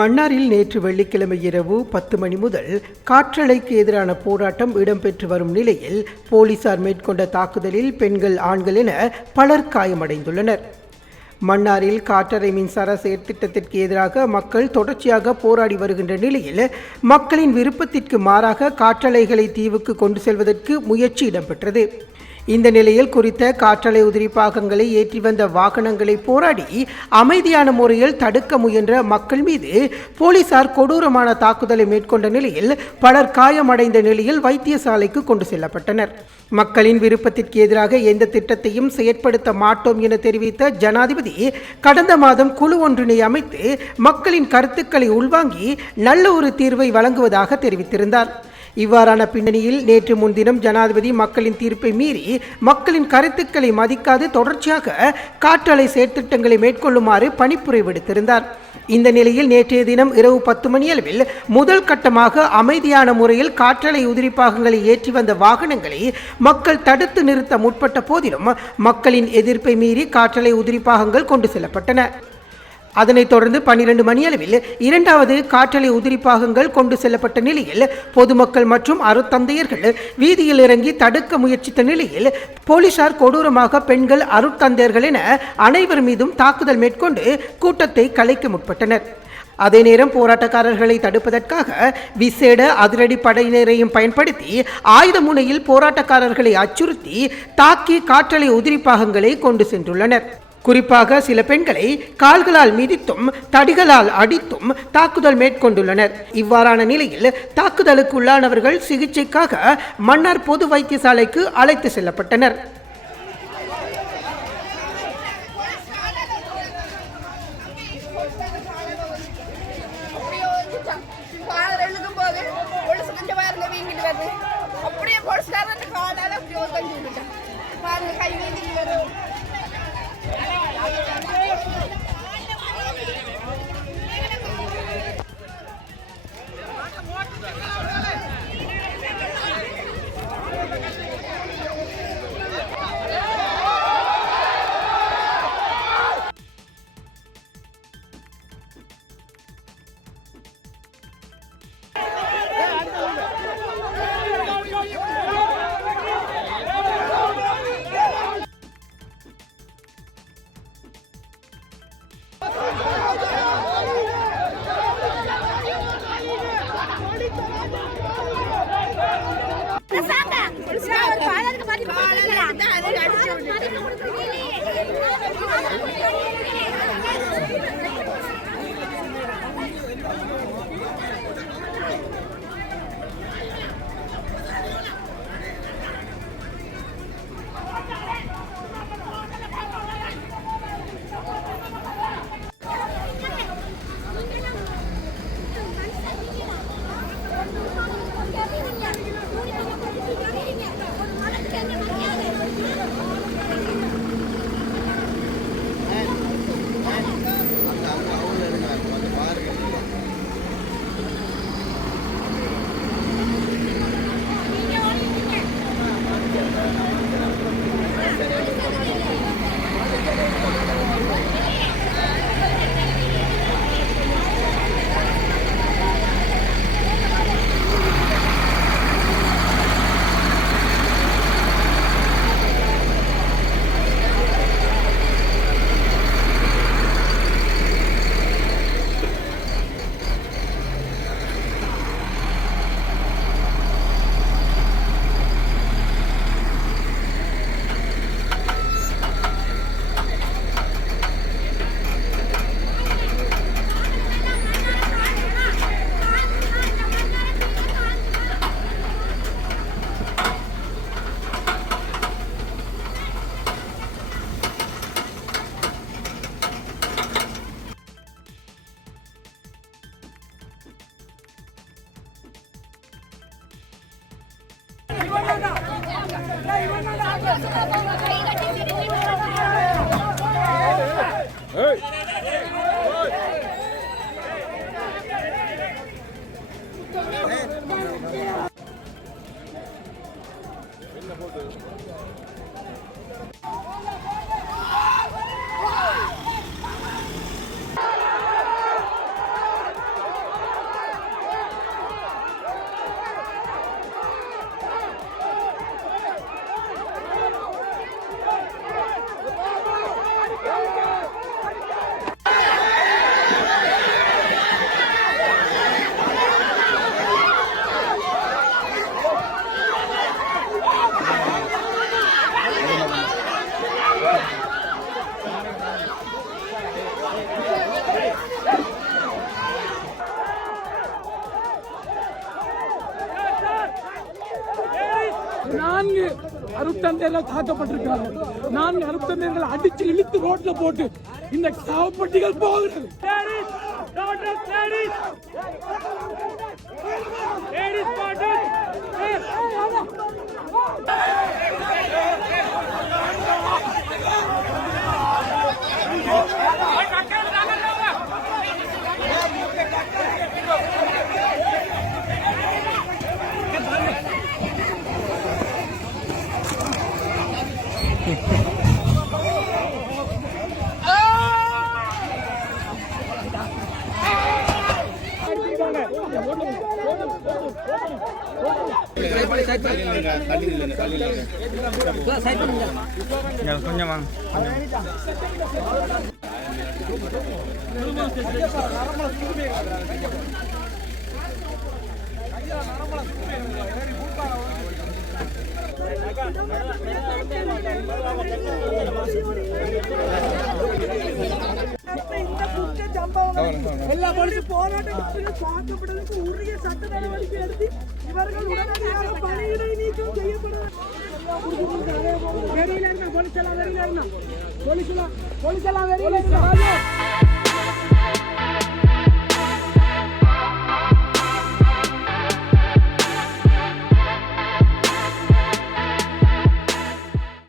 மன்னாரில் நேற்று வெள்ளிக்கிழமை இரவு 10 மணி முதல் காற்றலைக்கு எதிரான போராட்டம் இடம்பெற்று வரும் நிலையில் போலீசார் மேற்கொண்ட தாக்குதலில் பெண்கள், ஆண்கள் என பலர் காயமடைந்துள்ளனர். மன்னாரில் காற்றலை மின்சார செயற்திட்டத்திற்கு எதிராக மக்கள் தொடர்ச்சியாக போராடி வருகின்ற நிலையில் மக்களின் விருப்பத்திற்கு மாறாக காற்றலைகளை தீவுக்கு கொண்டு செல்வதற்கு முயற்சி இடம்பெற்றது. இந்த நிலையில் குறித்த காற்றலை உதிரி பாகங்களை ஏற்றி வந்த வாகனங்களை போராடி அமைதியான முறையில் தடுக்க முயன்ற மக்கள் மீது போலீசார் கொடூரமான தாக்குதலை மேற்கொண்ட நிலையில் பலர் காயமடைந்த நிலையில் வைத்தியசாலைக்கு கொண்டு செல்லப்பட்டனர். மக்களின் விருப்பத்திற்கு எதிராக எந்த திட்டத்தையும் செயற்படுத்த மாட்டோம் என தெரிவித்த ஜனாதிபதி கடந்த மாதம் குழு ஒன்றினை அமைத்து மக்களின் கருத்துக்களை உள்வாங்கி நல்ல ஒரு தீர்வை வழங்குவதாக தெரிவித்திருந்தார். இவ்வாறான பின்னணியில் நேற்று முன்தினம் ஜனாதிபதி மக்களின் தீர்ப்பை மீறி மக்களின் கருத்துக்களை மதிக்காது தொடர்ச்சியாக காற்றலை செயற்திட்டங்களை மேற்கொள்ளுமாறு பணிப்புரை விடுத்திருந்தார். இந்த நிலையில் நேற்றைய தினம் இரவு 10 மணி அளவில் முதல் கட்டமாக அமைதியான முறையில் காற்றலை உதிரி பாகங்களை ஏற்றி வந்த வாகனங்களை மக்கள் தடுத்து நிறுத்த முற்பட்ட போதிலும் மக்களின் எதிர்ப்பை மீறி காற்றலை உதிரி பாகங்கள் கொண்டு செல்லப்பட்டன. அதனைத் தொடர்ந்து 12 மணி அளவில் இரண்டாவது காற்றலை உதிரி பாகங்கள் கொண்டு செல்லப்பட்ட நிலையில் பொதுமக்கள் மற்றும் அருட்தந்தையர்கள் வீதியில் இறங்கி தடுக்க முயற்சித்த நிலையில் போலீசார் கொடூரமாக பெண்கள், அருட்தந்தையர்கள் என அனைவர் மீதும் தாக்குதல் மேற்கொண்டு கூட்டத்தை கலைக்க முற்பட்டனர். அதே நேரம் போராட்டக்காரர்களை தடுப்பதற்காக விசேட அதிரடி படையினரையும் பயன்படுத்தி ஆயுத முனையில் போராட்டக்காரர்களை அச்சுறுத்தி தாக்கி காற்றலை உதிரி பாகங்களை கொண்டு சென்றுள்ளனர். குறிப்பாக சில பெண்களை கால்களால் மிதித்தும் தடிகளால் அடித்தும் தாக்குதல் மேற்கொண்டுள்ளனர். இவ்வாறான நிலையில் தாக்குதலுக்கு உள்ளானவர்கள் சிகிச்சைக்காக மன்னார் பொது வைத்தியசாலைக்கு அழைத்து செல்லப்பட்டனர். 4 அருட்தந்தையர்கள் தாக்கப்பட்டிருக்கிறார்கள். 4 அருட்தந்தையர்கள் அடிச்சு இழுத்து ரோட்ல போட்டு இந்த சாவப்பட்டிகள் போகிறது. கொஞ்சம் வாங்க. எல்லா போலீஸ் போராட்டத்தில் தாக்கப்படுவதற்கு உரிய சட்ட நடவடிக்கை எடுத்து இவர்கள் உடனடியாக பணியிடை நீக்கம் செய்யப்படுவார். போலீஸ் எல்லாம் வெளியில இருந்தா